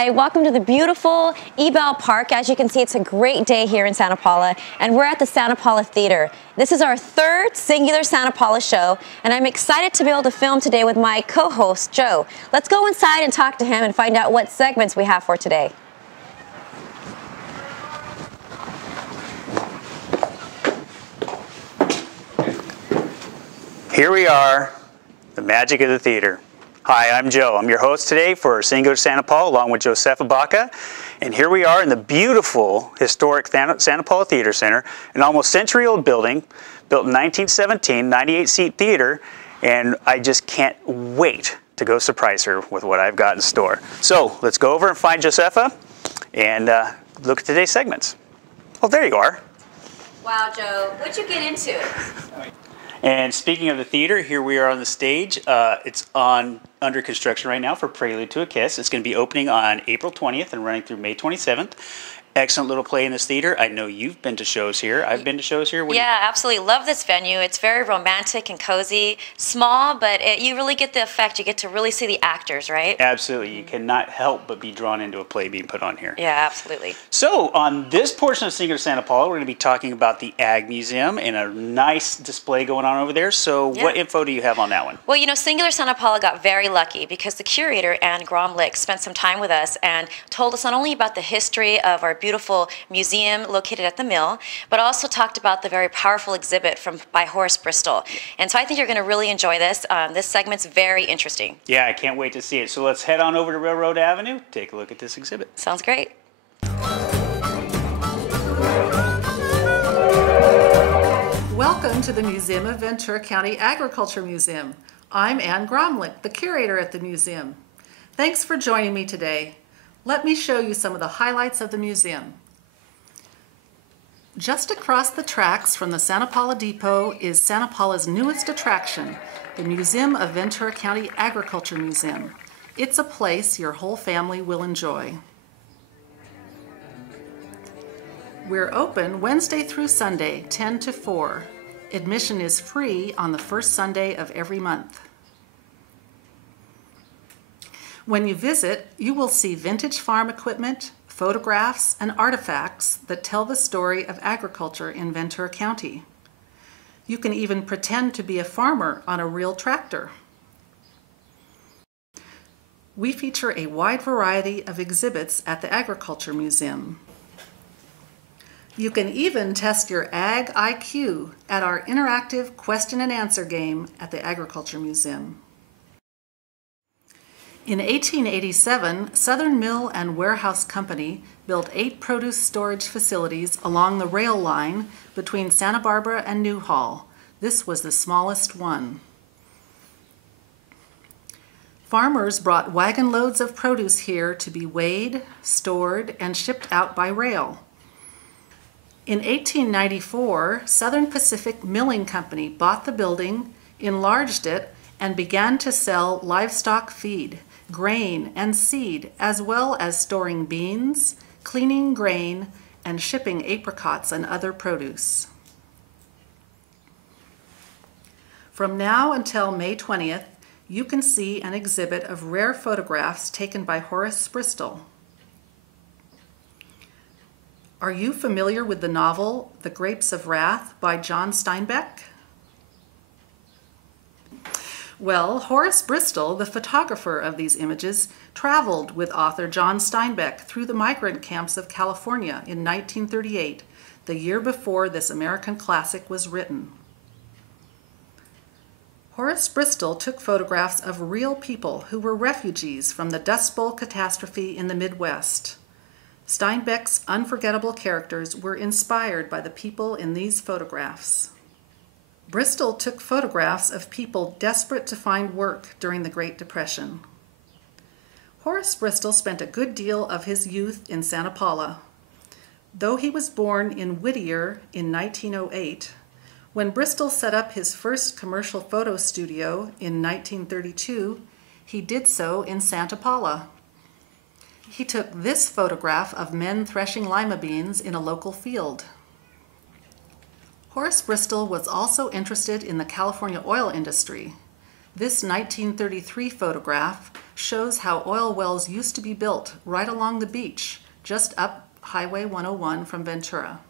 Hi, welcome to the beautiful Ebell Park. As you can see, it's a great day here in Santa Paula, and we're at the Santa Paula Theater. This is our third singular Santa Paula show, and I'm excited to be able to film today with my co-host, Joe. Let's go inside and talk to him and find out what segments we have for today. Here we are, the magic of the theater. Hi, I'm Joe. I'm your host today for Singular Santa Paula, along with Josefa Baca. And here we are in the beautiful, historic Santa Paula Theater Center, an almost century-old building, built in 1917, 98-seat theater, and I just can't wait to go surprise her with what I've got in store. So let's go over and find Josefa and look at today's segments. Well, there you are. Wow, Joe, what'd you get into? And speaking of the theater, here we are on the stage. It's under construction right now for Prelude to a Kiss. It's going to be opening on April 20th and running through May 27th. Excellent little play in this theater. I know you've been to shows here. I've been to shows here. Yeah, absolutely. Love this venue. It's very romantic and cozy. Small, but you really get the effect. You get to really see the actors, right? Absolutely. You cannot help but be drawn into a play being put on here. Yeah, absolutely. So on this portion of Singular Santa Paula, we're going to be talking about the Ag Museum and a nice display going on over there. So what info do you have on that one? Well, you know, Singular Santa Paula got very lucky because the curator, Anne Gromlich, spent some time with us and told us not only about the history of our beautiful museum located at the mill, but also talked about the very powerful exhibit by Horace Bristol. And so I think you're going to really enjoy this. This segment's very interesting. Yeah, I can't wait to see it. So let's head on over to Railroad Avenue, take a look at this exhibit. Sounds great. Welcome to the Museum of Ventura County Agriculture Museum. I'm Anne Gromlich, the curator at the museum. Thanks for joining me today. Let me show you some of the highlights of the museum. Just across the tracks from the Santa Paula Depot is Santa Paula's newest attraction, the Museum of Ventura County Agriculture Museum. It's a place your whole family will enjoy. We're open Wednesday through Sunday, 10 to 4. Admission is free on the first Sunday of every month. When you visit, you will see vintage farm equipment, photographs, and artifacts that tell the story of agriculture in Ventura County. You can even pretend to be a farmer on a real tractor. We feature a wide variety of exhibits at the Agriculture Museum. You can even test your Ag IQ at our interactive question and answer game at the Agriculture Museum. In 1887, Southern Mill and Warehouse Company built 8 produce storage facilities along the rail line between Santa Barbara and Newhall. This was the smallest one. Farmers brought wagon loads of produce here to be weighed, stored, and shipped out by rail. In 1894, Southern Pacific Milling Company bought the building, enlarged it, and began to sell livestock feed, grain, and seed, as well as storing beans, cleaning grain, and shipping apricots and other produce. From now until May 20th, you can see an exhibit of rare photographs taken by Horace Bristol. Are you familiar with the novel The Grapes of Wrath by John Steinbeck? Well, Horace Bristol, the photographer of these images, traveled with author John Steinbeck through the migrant camps of California in 1938, the year before this American classic was written. Horace Bristol took photographs of real people who were refugees from the Dust Bowl catastrophe in the Midwest. Steinbeck's unforgettable characters were inspired by the people in these photographs. Bristol took photographs of people desperate to find work during the Great Depression. Horace Bristol spent a good deal of his youth in Santa Paula. Though he was born in Whittier in 1908, when Bristol set up his first commercial photo studio in 1932, he did so in Santa Paula. He took this photograph of men threshing lima beans in a local field. Horace Bristol was also interested in the California oil industry. This 1933 photograph shows how oil wells used to be built right along the beach, just up Highway 101 from Ventura.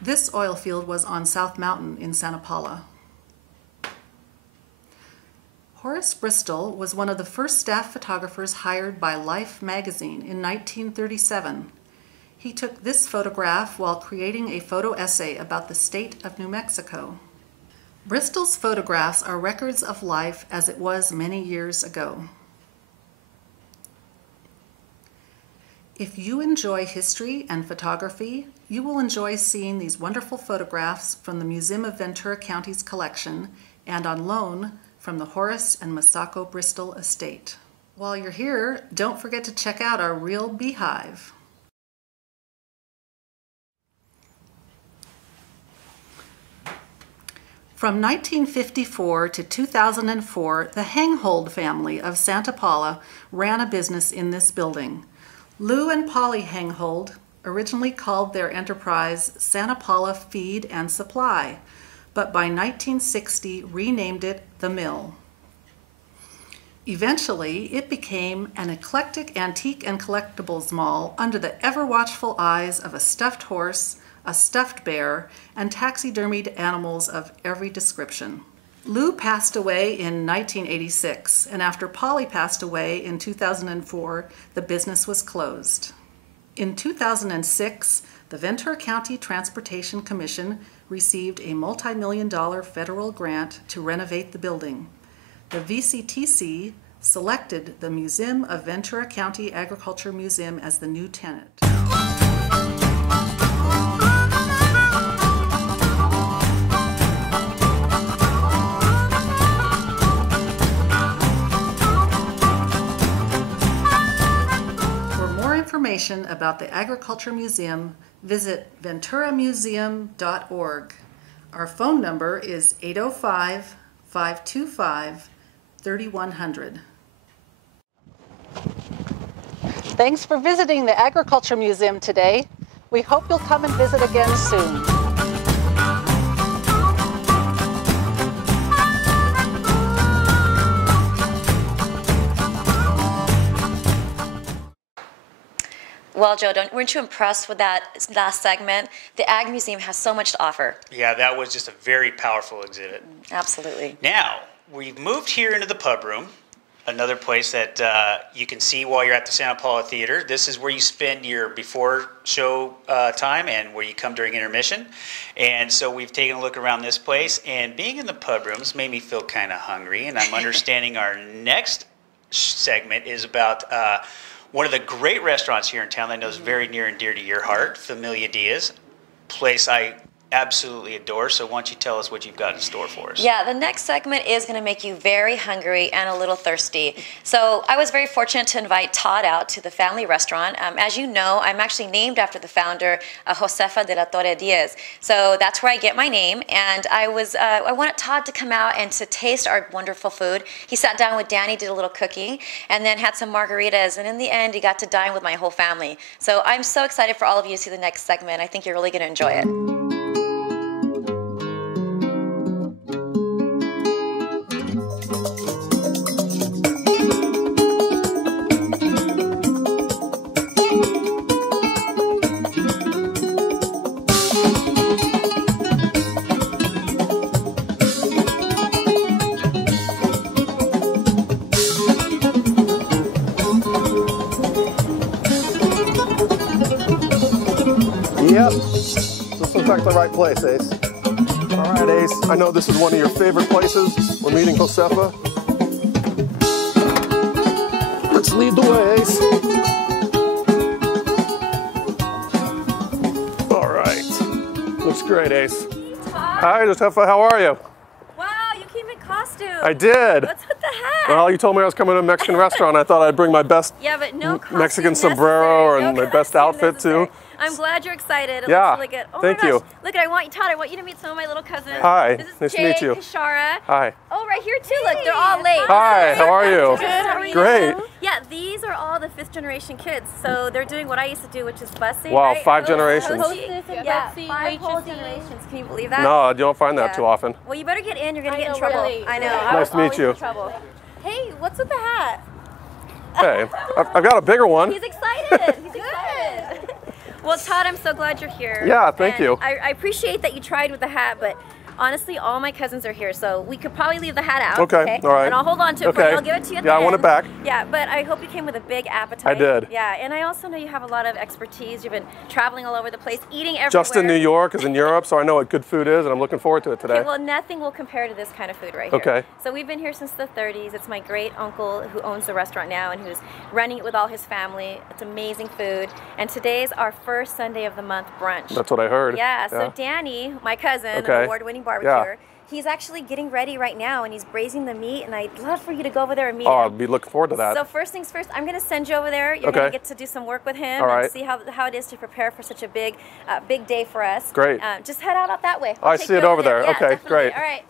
This oil field was on South Mountain in Santa Paula. Horace Bristol was one of the first staff photographers hired by Life magazine in 1937. He took this photograph while creating a photo essay about the state of New Mexico. Bristol's photographs are records of life as it was many years ago. If you enjoy history and photography, you will enjoy seeing these wonderful photographs from the Museum of Ventura County's collection and on loan from the Horace and Masako Bristol estate. While you're here, don't forget to check out our real beehive. From 1954 to 2004, the Hanghold family of Santa Paula ran a business in this building. Lou and Polly Hanghold originally called their enterprise Santa Paula Feed and Supply, but by 1960 renamed it The Mill. Eventually, it became an eclectic antique and collectibles mall under the ever-watchful eyes of a stuffed horse, a stuffed bear, and taxidermied animals of every description. Lou passed away in 1986, and after Polly passed away in 2004, the business was closed. In 2006, the Ventura County Transportation Commission received a multi-million-dollar federal grant to renovate the building. The VCTC selected the Museum of Ventura County Agriculture Museum as the new tenant. Information about the Agriculture Museum, visit venturamuseum.org. Our phone number is 805-525-3100. Thanks for visiting the Agriculture Museum today. We hope you'll come and visit again soon. Well, Joe, weren't you impressed with that last segment? The Ag Museum has so much to offer. Yeah, that was just a very powerful exhibit. Absolutely. Now, we've moved here into the pub room, another place that you can see while you're at the Santa Paula Theater. This is where you spend your before show time and where you come during intermission. And so we've taken a look around this place, and being in the pub rooms made me feel kind of hungry, and I'm understanding our next segment is about one of the great restaurants here in town that I know is very near and dear to your heart, Familia Diaz, place I absolutely adore. So why don't you tell us what you've got in store for us? Yeah, the next segment is going to make you very hungry and a little thirsty. So I was very fortunate to invite Todd out to the family restaurant. As you know, I'm actually named after the founder, Josefa de la Torre Diaz. So that's where I get my name. And I wanted Todd to come out and to taste our wonderful food. He sat down with Danny, did a little cooking, and then had some margaritas. And in the end, he got to dine with my whole family. So I'm so excited for all of you to see the next segment. I think you're really going to enjoy it. Yep, this looks like the right place, Ace. All right, Ace, I know this is one of your favorite places. We're meeting Josefa. Let's lead the way, Ace. All right, looks great, Ace. Hi, Josefa, how are you? Wow, you came in costume. I did. What's with the hat? Well, you told me I was coming to a Mexican restaurant. I thought I'd bring my best but no Mexican sombrero and my best outfit too. I'm glad you're excited. It Yeah, looks really good. Oh thank my gosh. you. Look, Todd, I want you to meet some of my little cousins. Hi, this is nice to Jay, meet you. Kishara. Hi. Oh, right here too. Look, they're all late. Hi, how are you? Good, how are you? Great. Yeah, these are all the 5th generation kids. So they're doing what I used to do, which is busing. Wow, right? 5 generations. Yeah, 5 whole generations. Can you believe that? No, you don't find that too often. Well, you better get in. You're going to get in trouble. Really. I know. Nice to meet you. Hey, what's with the hat? Hey, I've got a bigger one. He's excited. He's excited. Well, Todd, I'm so glad you're here. Yeah, thank you. I appreciate that you tried with the hat, but honestly, all my cousins are here, so we could probably leave the hat out. Okay, all right. And I'll hold on to it for you. I'll give it to you at the I end. want it back. Yeah, but I hope you came with a big appetite. I did. Yeah, and I also know you have a lot of expertise. You've been traveling all over the place, eating everywhere. Just in New York is in Europe, so I know what good food is, and I'm looking forward to it today. Okay, well, nothing will compare to this kind of food right here. Okay. So we've been here since the 30s. It's my great uncle who owns the restaurant now and who's running it with all his family. It's amazing food. And today's our first Sunday of the month brunch. That's what I heard. Yeah, so Danny, my cousin, an Okay. award-winning barbecuer, he's actually getting ready right now and he's braising the meat, and I'd love for you to go over there and meet him. I'll be looking forward to that. So first things first, I'm going to send you over there. You're going to get to do some work with him All right. and see how it is to prepare for such a big day for us. Great. Just head out that way. I see it over there. Yeah, Okay, definitely. great. All right.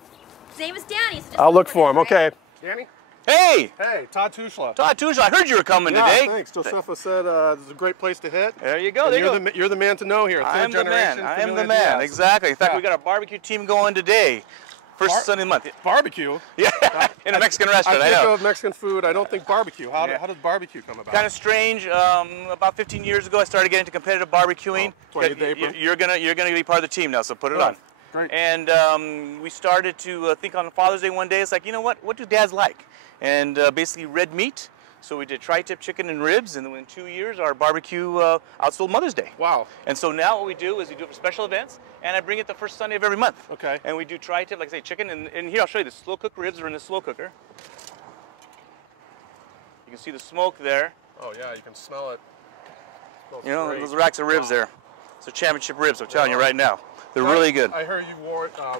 His name is Danny. So just I'll look for him. right? Okay. Danny? Hey! Hey, Todd Tushla. Todd Tushla, I heard you were coming today. Thanks. Josepha said this is a great place to hit. There you go. And There you go. you're the man to know here. I am the man. I am the Familia man. Diaz. Exactly. In fact, we got our barbecue team going today. First Sunday of the month. Barbecue? Yeah, in a Mexican restaurant, I I think know. of Mexican food. I don't think barbecue. How does barbecue come about? Kind of strange. About 15 years ago, I started getting into competitive barbecuing. Oh, 28th April. You're gonna be part of the team now, so put it on. Great. And we started to think on Father's Day one day. It's like, you know what? What do dads like? And basically red meat. So we did tri-tip chicken and ribs, and then in 2 years, our barbecue outsold Mother's Day. Wow. And so now what we do is we do it for special events, and I bring it the first Sunday of every month. Okay. And we do tri-tip, like I say, chicken, and here I'll show you the slow cooked ribs are in the slow cooker. You can see the smoke there. Oh yeah, you can smell it. Smells You know, great. those racks of ribs there. So championship ribs, I'm telling you right now. They're really good. I heard you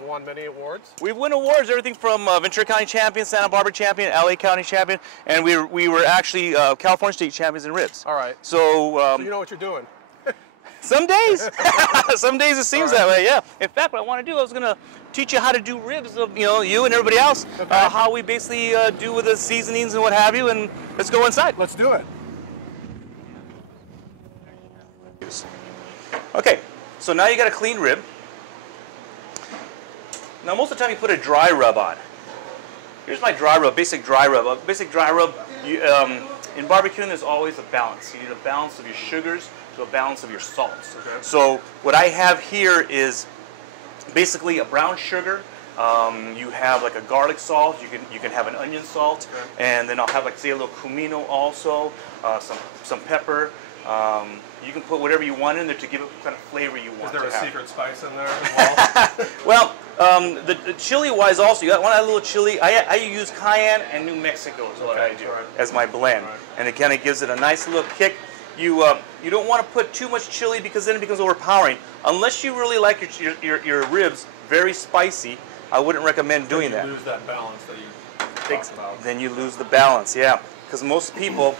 won many awards. We've won awards, everything from Ventura County champion, Santa Barbara champion, LA County champion, and we were actually California state champions in ribs. All right. So, So you know what you're doing. some days, some days it seems that way. Yeah. In fact, what I want to do, I was going to teach you how to do ribs of you and everybody else, how we basically do with the seasonings and what have you, and let's go inside. Let's do it. Okay. So now you got a clean rib. Now most of the time you put a dry rub on. Here's my dry rub, basic dry rub. Basic dry rub, in barbecuing there's always a balance. You need a balance of your sugars to a balance of your salts. Okay. So what I have here is basically a brown sugar. You have like a garlic salt. You can have an onion salt, and then I'll have like say a little cumino also, some pepper. You can put whatever you want in there to give it what kind of flavor you want. Is there to a have. secret spice in there as Well, well? the chili-wise also, you want a little chili. I use cayenne and New Mexico is what I do as my blend, and it kind of gives it a nice little kick. You don't want to put too much chili because then it becomes overpowering. Unless you really like your ribs very spicy, I wouldn't recommend doing that. You lose that balance that you talked about. Then you lose the balance, yeah. Because most people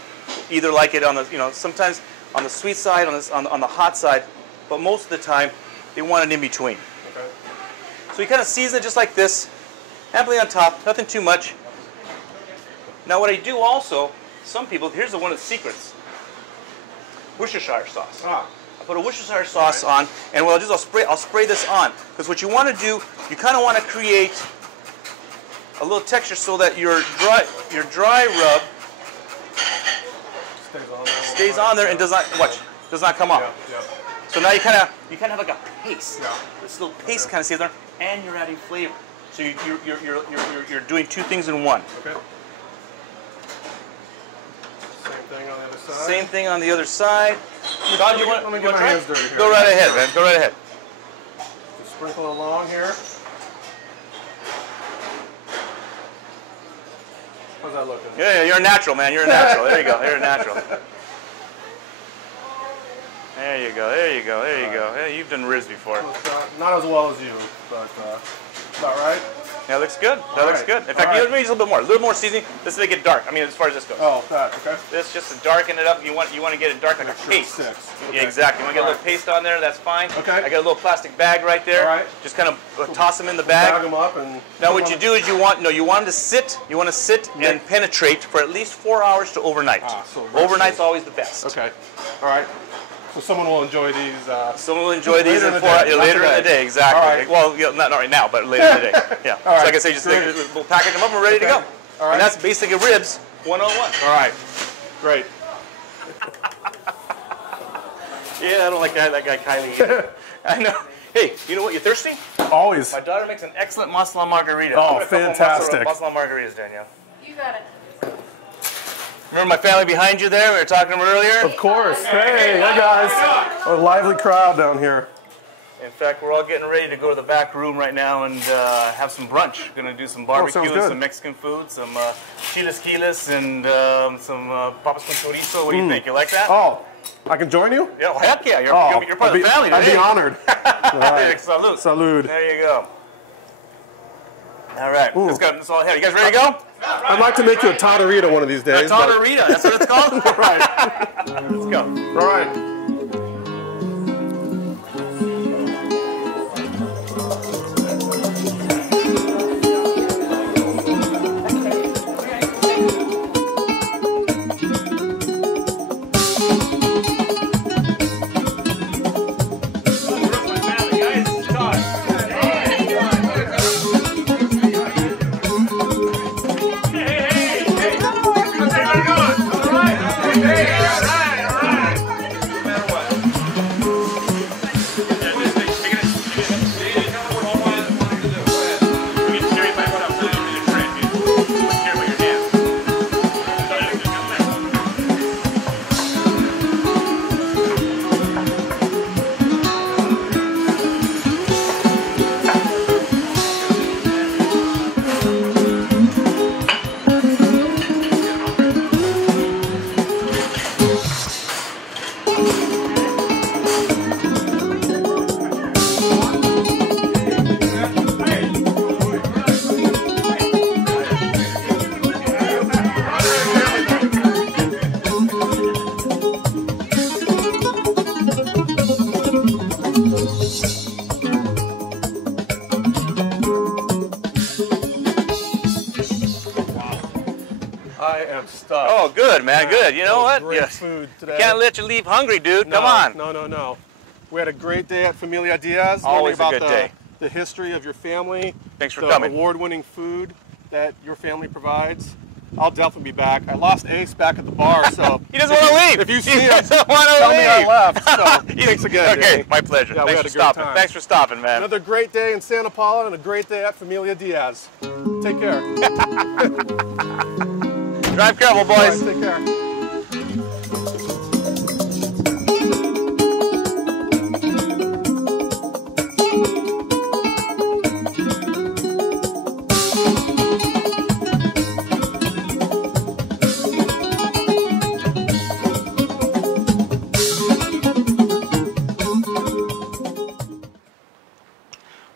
either like it on the sometimes on the sweet side, on the hot side, but most of the time they want it in between. Okay. So you kind of season it just like this, amply on top, nothing too much. Now what I do also, some people, here's one of the secrets, Worcestershire sauce. I put a Worcestershire sauce on, and what I'll do is I'll spray this on, because what you want to do, you kind of want to create a little texture so that your dry rub stays on there and does not come off. Yeah. So now you kind of have like a paste. Yeah. This little paste kind of stays there, and you're adding flavor. So you're doing two things in one. Okay. Same thing on the other side. Same thing on the other side. Todd, Let me get my hands dirty here. Go right ahead, man. Go right ahead. Just sprinkle along here. How's that looking? Yeah, you're a natural, man. You're a natural. There you go. You're a natural. There you go. There you go. There you go. Yeah, you've done ribs before. Not as well as you, but is that right? Yeah, looks good. That looks good. In fact, you maybe just a little bit more seasoning. This will make it dark. I mean, as far as this goes. Oh, that, okay. This just to darken it up. You want to get it dark like a paste. Okay. Yeah, exactly. You want to get a little paste on there. That's fine. Okay. I got a little plastic bag right there. All right. Just kind of toss them in the bag. Bag them up and. Now, what you do is you want them to sit. You want to sit and penetrate for at least 4 hours to overnight. So Overnight's always the best. Okay. All right. So someone will enjoy these. Someone will enjoy these later later in the day. Exactly. All right. Well, not right now, but later in the day. Yeah. All right. So like I say, we'll package them up and we're ready to go. All right. And that's basically ribs 101. All right. Great. Yeah, I don't like that guy Kylie either. I know. Hey, you know what? You thirsty? Always. My daughter makes an excellent mozzarella margarita. Oh, I'm gonna couple fantastic. Mozzarella margaritas, Danielle. You got it. Remember my family behind you there? We were talking to them earlier. Of course. Hey guys. A lively crowd down here. In fact, we're all getting ready to go to the back room right now and have some brunch. We're going to do some barbecue and some Mexican food, some chilaquiles and some papas con chorizo. What do you think? You like that? Oh, I can join you? Yeah, well, heck yeah. You're part of the family today. I'd be honored. Right. Salud. Salud. There you go. All right. Let's go. That's all I have. You guys ready to go? I'd like to make you a tatarita one of these days. A tatarita. That's what it's called? Right. Let's go. All right. I am stuffed. Oh, good, man. Good. You know what? Great food today. Can't let you leave hungry, dude. Come on. No. We had a great day at Familia Diaz. Always learning a about good day. The history of your family. Thanks for the coming. award-winning food that your family provides. I'll definitely be back. I lost Ace back at the bar, so He doesn't want to leave. if you see he him, doesn't want to tell leave. me I left. So thanks again. Okay, Danny. my pleasure. Yeah, we Thanks had for a great stopping. time. Thanks for stopping, man. Another great day in Santa Paula and a great day at Familia Diaz. Take care. Drive careful, boys. All right, take care.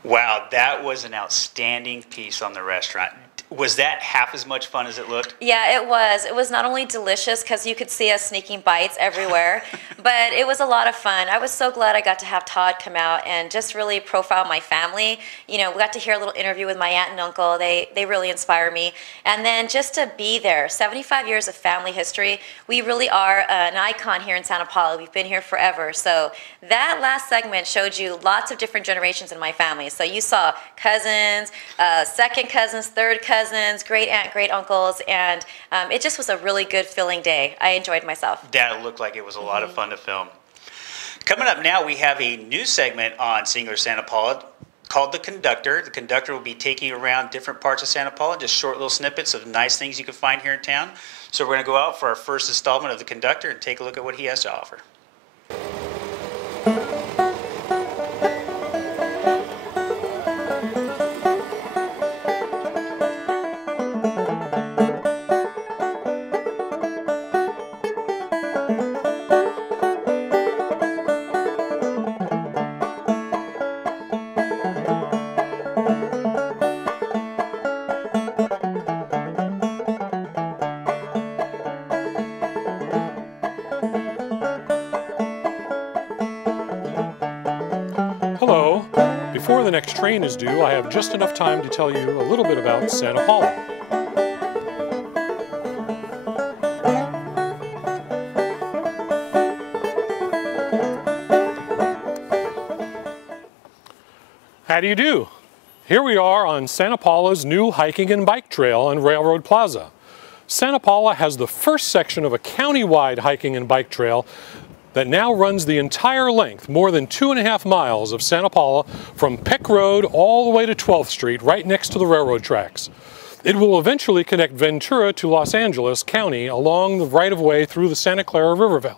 Wow, that was an outstanding piece on the restaurant. Was that half as much fun as it looked? Yeah, it was. It was not only delicious because you could see us sneaking bites everywhere, but it was a lot of fun. I was so glad I got to have Todd come out and just really profile my family. You know, we got to hear a little interview with my aunt and uncle. They really inspire me. And then just to be there, 75 years of family history, we really are an icon here in Santa Paula. We've been here forever. So that last segment showed you lots of different generations in my family. So you saw cousins, second cousins, third cousins, great aunt, great uncles, and it just was a really good filling day. I enjoyed myself. That looked like it was a lot of fun to film. Coming up now, we have a new segment on Singular Santa Paula called The Conductor. The Conductor will be taking you around different parts of Santa Paula, just short little snippets of nice things you can find here in town. So we're going to go out for our first installment of The Conductor and take a look at what he has to offer. Hello. Before the next train is due, I have just enough time to tell you a little bit about Santa Paula. How do you do? Here we are on Santa Paula's new hiking and bike trail on Railroad Plaza. Santa Paula has the first section of a county-wide hiking and bike trail that now runs the entire length, more than 2.5 miles of Santa Paula from Peck Road all the way to 12th Street, right next to the railroad tracks. It will eventually connect Ventura to Los Angeles County along the right-of-way through the Santa Clara River Valley.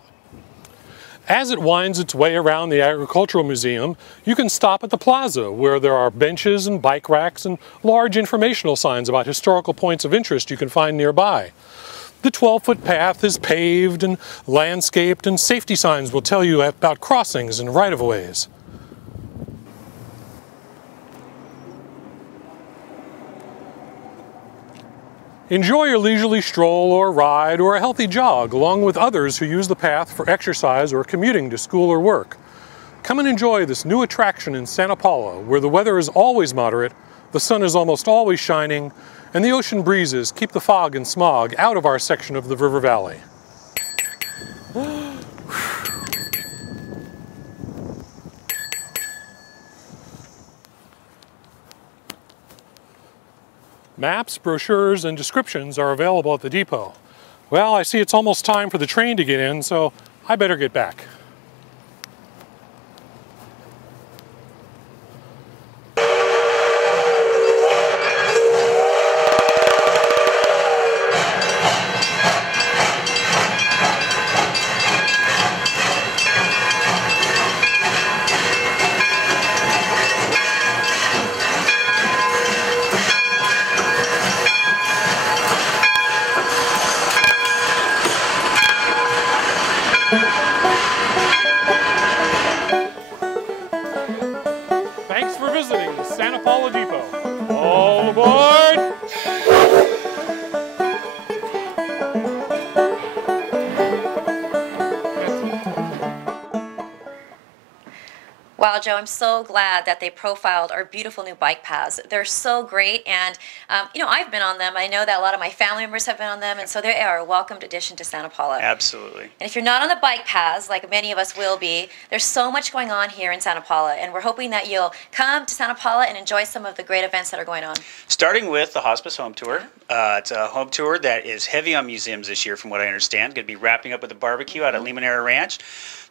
As it winds its way around the Agricultural Museum, you can stop at the plaza where there are benches and bike racks and large informational signs about historical points of interest you can find nearby. The 12-foot path is paved and landscaped, and safety signs will tell you about crossings and right-of-ways. Enjoy your leisurely stroll or ride or a healthy jog along with others who use the path for exercise or commuting to school or work. Come and enjoy this new attraction in Santa Paula, where the weather is always moderate, the sun is almost always shining, and the ocean breezes keep the fog and smog out of our section of the river valley. Maps, brochures, and descriptions are available at the depot. Well, I see it's almost time for the train to get in, so I better get back. Thanks for visiting the Santa Paula Depot. All aboard! Wow, Joe, I'm so glad that they profiled our beautiful new bike paths. They're so great, and you know, I've been on them. I know that a lot of my family members have been on them, and so they are a welcomed addition to Santa Paula. Absolutely. And if you're not on the bike paths, like many of us will be, there's so much going on here in Santa Paula, and we're hoping that you'll come to Santa Paula and enjoy some of the great events that are going on. Starting with the Hospice Home Tour. It's a home tour that is heavy on museums this year, from what I understand. Going to be wrapping up with a barbecue out at Limonera Ranch.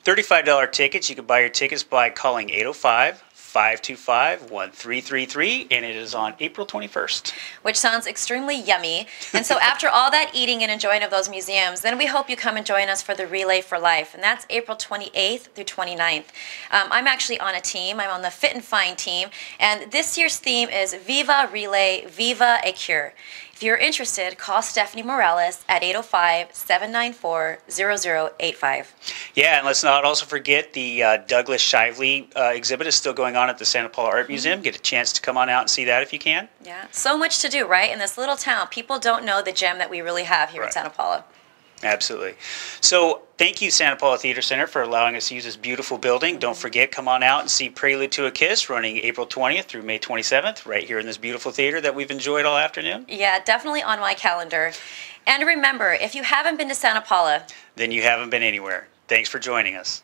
$35 tickets. You can buy your tickets by calling 805-525-1333, and it is on April 21st. Which sounds extremely yummy. And so after all that eating and enjoying of those museums, then we hope you come and join us for the Relay for Life, and that's April 28th through 29th. I'm actually on a team. I'm on the Fit and Fine team, and this year's theme is Viva Relay, Viva a Cure. If you're interested, call Stephanie Morales at 805-794-0085. Yeah, and let's not also forget the Douglas Shively exhibit is still going on at the Santa Paula Art Museum. Get a chance to come on out and see that if you can. Yeah, so much to do, right? In this little town, people don't know the gem that we really have here in Santa Paula. Absolutely. So thank you, Santa Paula Theater Center, for allowing us to use this beautiful building. Don't forget, come on out and see Prelude to a Kiss running April 20th through May 27th right here in this beautiful theater that we've enjoyed all afternoon. Yeah, definitely on my calendar. And remember, if you haven't been to Santa Paula, then you haven't been anywhere. Thanks for joining us.